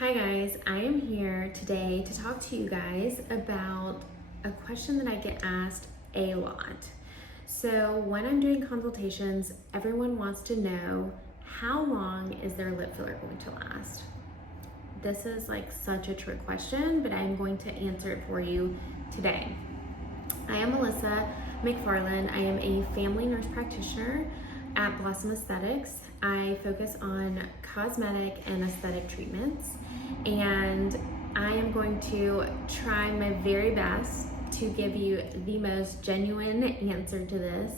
Hi guys, I am here today to talk to you guys about a question that I get asked a lot. So when I'm doing consultations, everyone wants to know, how long is their lip filler going to last? This is like such a trick question, but I'm going to answer it for you today. I am Melissa McFarlane. I am a family nurse practitioner at Blossum Aesthetics. I focus on cosmetic and aesthetic treatments, and I am going to try my very best to give you the most genuine answer to this.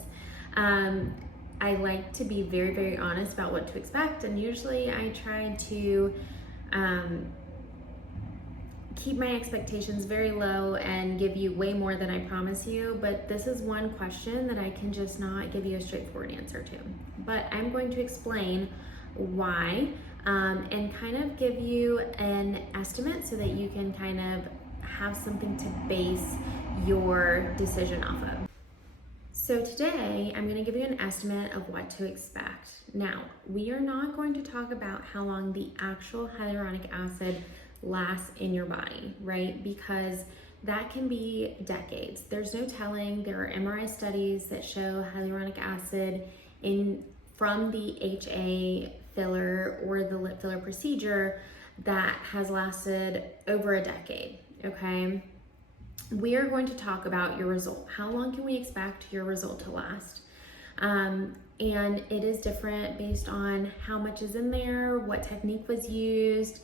I like to be very, very honest about what to expect, and usually I try to keep my expectations very low and give you way more than I promise you, but this is one question that I can just not give you a straightforward answer to. But I'm going to explain why and kind of give you an estimate so that you can kind of have something to base your decision off of. So today I'm going to give you an estimate of what to expect. Now, we are not going to talk about how long the actual hyaluronic acid lasts in your body, right? Because that can be decades. There's no telling. There are MRI studies that show hyaluronic acid from the HA filler or the lip filler procedure that has lasted over a decade, okay? We are going to talk about your result. How long can we expect your result to last? And it is different based on how much is in there, what technique was used.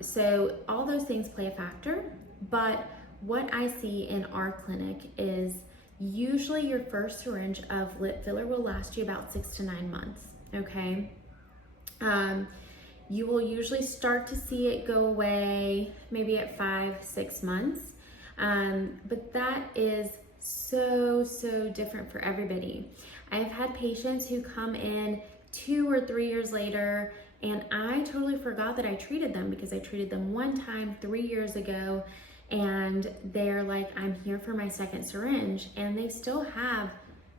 So all those things play a factor, but what I see in our clinic is usually your first syringe of lip filler will last you about 6 to 9 months, okay? You will usually start to see it go away maybe at 5-6 months, but that is so different for everybody. I've had patients who come in 2 or 3 years later, and I totally forgot that I treated them because I treated them one time 3 years ago, and they're like, I'm here for my second syringe, and they still have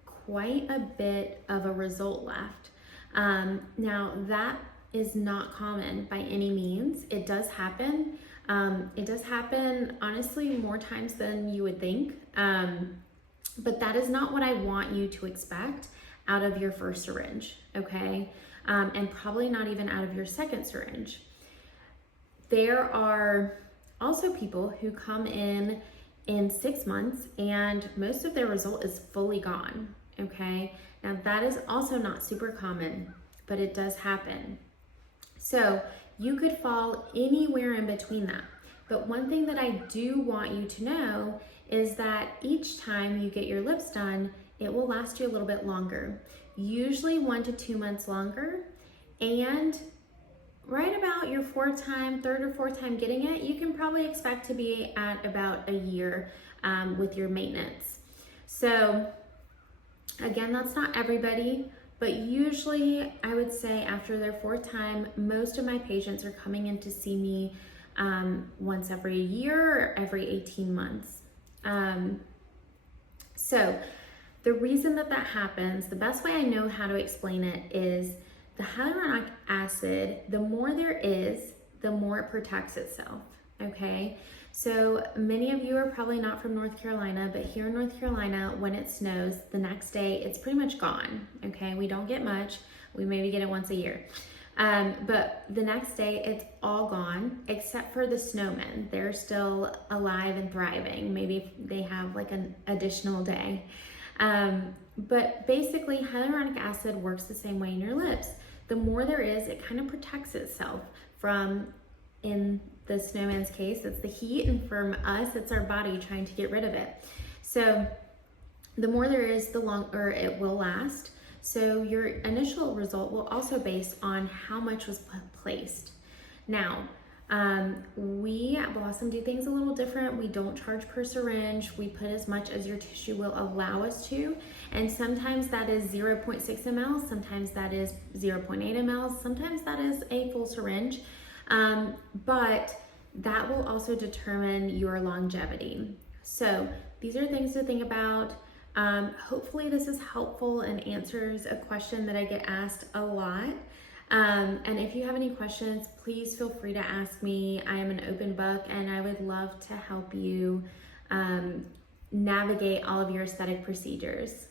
quite a bit of a result left. Now that is not common by any means. It does happen. It does happen honestly more times than you would think. But that is not what I want you to expect out of your first syringe, okay? And probably not even out of your second syringe. There are also people who come in 6 months and most of their result is fully gone, okay? Now that is also not super common, but it does happen. So you could fall anywhere in between that. But one thing that I do want you to know is that each time you get your lips done, it will last you a little bit longer, usually 1 to 2 months longer. And right about your third or fourth time getting it, you can probably expect to be at about a year with your maintenance. So again, that's not everybody, but usually I would say after their 4th time, most of my patients are coming in to see me once every year or every 18 months. So the reason that happens, the best way I know how to explain it is the hyaluronic acid, the more there is, the more it protects itself, okay? So many of you are probably not from North Carolina, but here in North Carolina, when it snows, the next day it's pretty much gone, okay? We don't get much. We maybe get it once a year. But the next day it's all gone except for the snowmen. They're still alive and thriving. Maybe they have like an additional day. But basically hyaluronic acid works the same way in your lips. The more there is, it kind of protects itself from, in the snowman's case, it's the heat, and from us, it's our body trying to get rid of it. So the more there is, the longer it will last. So your initial result will also base on how much was placed. Now, we at Blossom do things a little different. We don't charge per syringe. We put as much as your tissue will allow us to. And sometimes that is 0.6 ml, sometimes that is 0.8 ml, sometimes that is a full syringe. But that will also determine your longevity. So these are things to think about. Hopefully this is helpful and answers a question that I get asked a lot. And if you have any questions, please feel free to ask me. I am an open book, and I would love to help you navigate all of your aesthetic procedures.